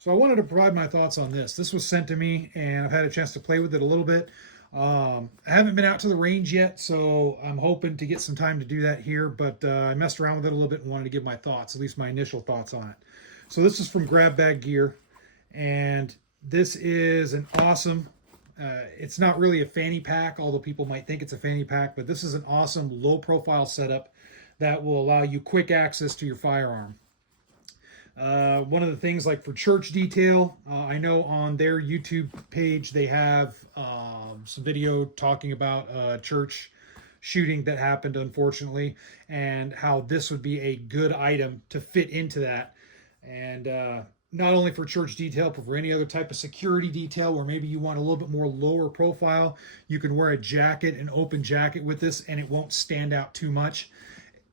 So I wanted to provide my thoughts on this. This was sent to me, and I've had a chance to play with it a little bit. I haven't been out to the range yet, so I'm hoping to get some time to do that here. But I messed around with it a little bit and wanted to give my thoughts, at least my initial thoughts on it. So this is from Grab Bag Gear, and this is an awesome. It's not really a fanny pack, although people might think it's a fanny pack, but this is an awesome low-profile setup that will allow you quick access to your firearm. One of the things, like for church detail, I know on their YouTube page they have some video talking about a church shooting that happened, unfortunately, and how this would be a good item to fit into that. And not only for church detail, but for any other type of security detail, where maybe you want a little bit more lower profile, you can wear a jacket, an open jacket with this, and it won't stand out too much.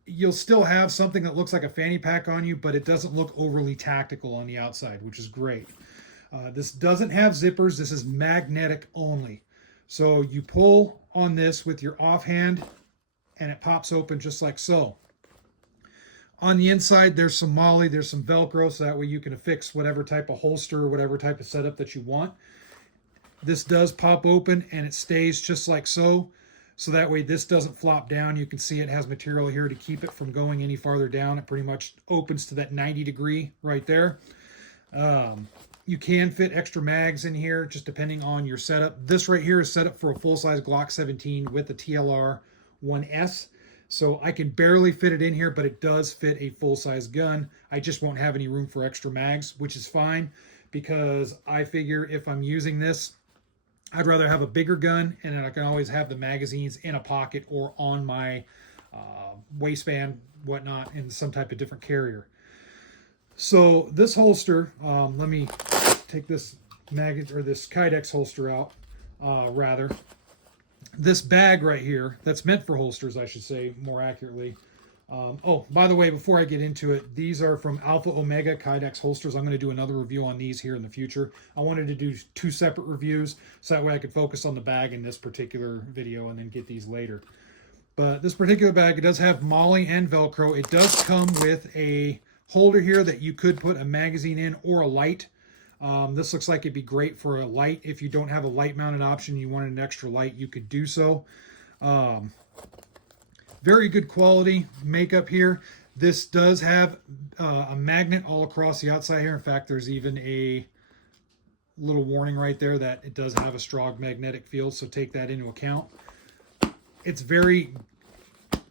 You'll still have something that looks like a fanny pack on you, but it doesn't look overly tactical on the outside, which is great. This doesn't have zippers. This is magnetic only. So you pull on this with your offhand, and it pops open just like so. On the inside, there's some MOLLE, there's some Velcro, so that way you can affix whatever type of holster or whatever type of setup that you want. This does pop open, and it stays just like so. So that way this doesn't flop down. You can see it has material here to keep it from going any farther down. It pretty much opens to that 90 degree right there. You can fit extra mags in here, just depending on your setup. This right here is set up for a full-size Glock 17 with the TLR 1S. So I can barely fit it in here, but it does fit a full-size gun. I just won't have any room for extra mags, which is fine, because I figure if I'm using this, I'd rather have a bigger gun, and then I can always have the magazines in a pocket or on my waistband, whatnot, in some type of different carrier. So this holster, let me take this this Kydex holster out, rather. This bag right here, that's meant for holsters, I should say more accurately. Oh, by the way, before I get into it, these are from Alpha Omega Kydex holsters. I'm going to do another review on these here in the future. I wanted to do 2 separate reviews, so that way I could focus on the bag in this particular video and then get these later. But this particular bag, it does have MOLLE and Velcro. It does come with a holder here that you could put a magazine in or a light. This looks like it'd be great for a light. If you don't have a light mounted option, you wanted an extra light, you could do so. Very good quality makeup here. This does have a magnet all across the outside here. In fact, there's even a little warning right there that it does have a strong magnetic field, so take that into account. It's very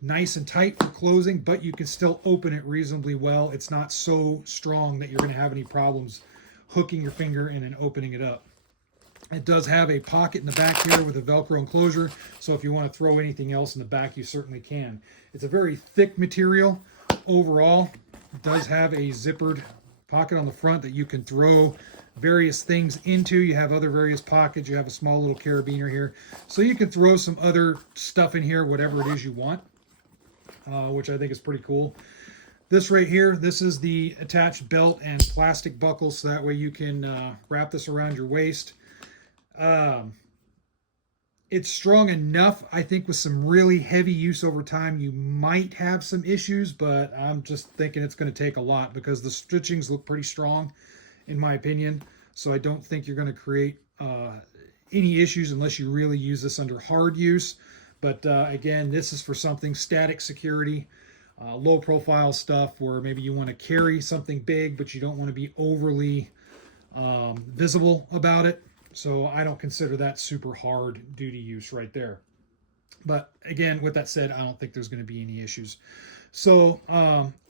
nice and tight for closing, but you can still open it reasonably well. It's not so strong that you're going to have any problems hooking your finger in and opening it up. It does have a pocket in the back here with a Velcro enclosure, so if you want to throw anything else in the back, you certainly can. It's a very thick material overall. It does have a zippered pocket on the front that you can throw various things into. You have other various pockets. You have a small little carabiner here, so you can throw some other stuff in here, whatever it is you want, which I think is pretty cool. This right here, this is the attached belt and plastic buckle, so that way you can wrap this around your waist. It's strong enough. I think with some really heavy use over time, you might have some issues, but I'm just thinking it's going to take a lot, because the stitchings look pretty strong, in my opinion. So I don't think you're going to create any issues unless you really use this under hard use. But again, this is for something static security, low profile stuff, where maybe you want to carry something big, but you don't want to be overly visible about it. So I don't consider that super hard duty use right there. But again, with that said, I don't think there's going to be any issues. So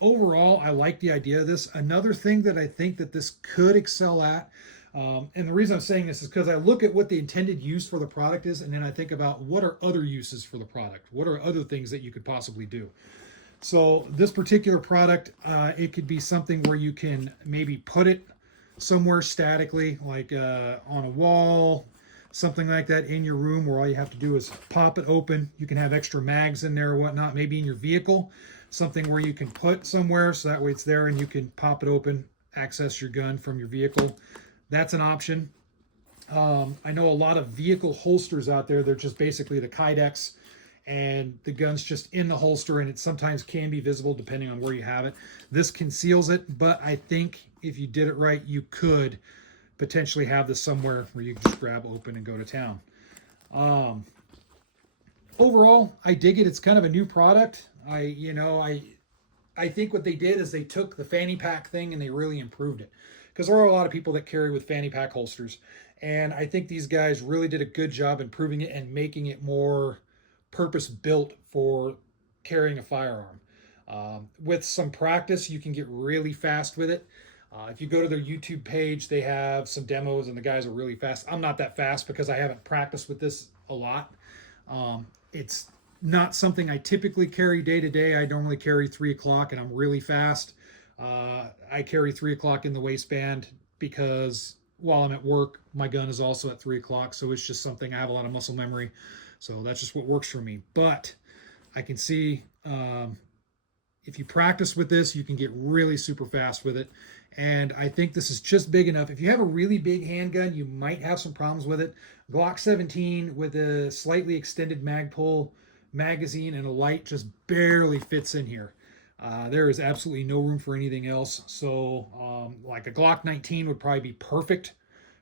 overall, I like the idea of this. Another thing that I think that this could excel at, and the reason I'm saying this is because I look at what the intended use for the product is, and then I think about what are other uses for the product? What are other things that you could possibly do? So this particular product, it could be something where you can maybe put it somewhere statically, like on a wall, something like that in your room, where all you have to do is pop it open. You can have extra mags in there or whatnot, maybe in your vehicle, something where you can put somewhere, so that way it's there and you can pop it open, access your gun from your vehicle. That's an option. I know a lot of vehicle holsters out there. They're just basically the Kydex, and the gun's just in the holster, and it sometimes can be visible depending on where you have it. This conceals it, but I think if you did it right, you could potentially have this somewhere where you can just grab open and go to town. Overall, I dig it. It's kind of a new product. I think what they did is they took the fanny pack thing and they really improved it, because there are a lot of people that carry with fanny pack holsters, and I think these guys really did a good job improving it and making it more purpose built for carrying a firearm. With some practice, you can get really fast with it. If you go to their YouTube page, they have some demos and the guys are really fast. I'm not that fast because I haven't practiced with this a lot. It's not something I typically carry day to day. I normally carry 3 o'clock and I'm really fast. I carry 3 o'clock in the waistband because while I'm at work, my gun is also at 3 o'clock. So it's just something, I have a lot of muscle memory. So that's just what works for me. But I can see if you practice with this, you can get really super fast with it. And I think this is just big enough. If you have a really big handgun, you might have some problems with it. Glock 17 with a slightly extended mag pull magazine and a light just barely fits in here. There is absolutely no room for anything else. So like a Glock 19 would probably be perfect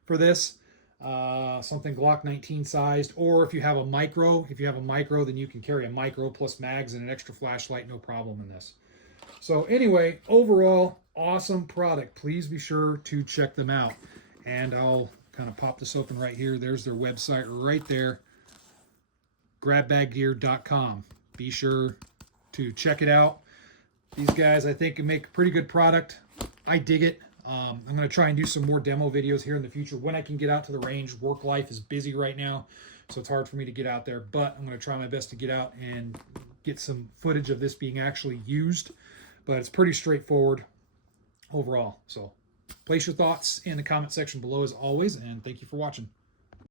for this. Something Glock 19 sized, or if you have a micro, then you can carry a micro plus mags and an extra flashlight, no problem in this. So anyway, overall, awesome product. Please be sure to check them out. And I'll kind of pop this open right here. There's their website right there, grabbaggear.com. Be sure to check it out. These guys, I think, can make a pretty good product. I dig it. I'm going to try and do some more demo videos here in the future when I can get out to the range. Work life is busy right now, so it's hard for me to get out there. But I'm going to try my best to get out and get some footage of this being actually used. But it's pretty straightforward overall. So place your thoughts in the comment section below as always, and thank you for watching.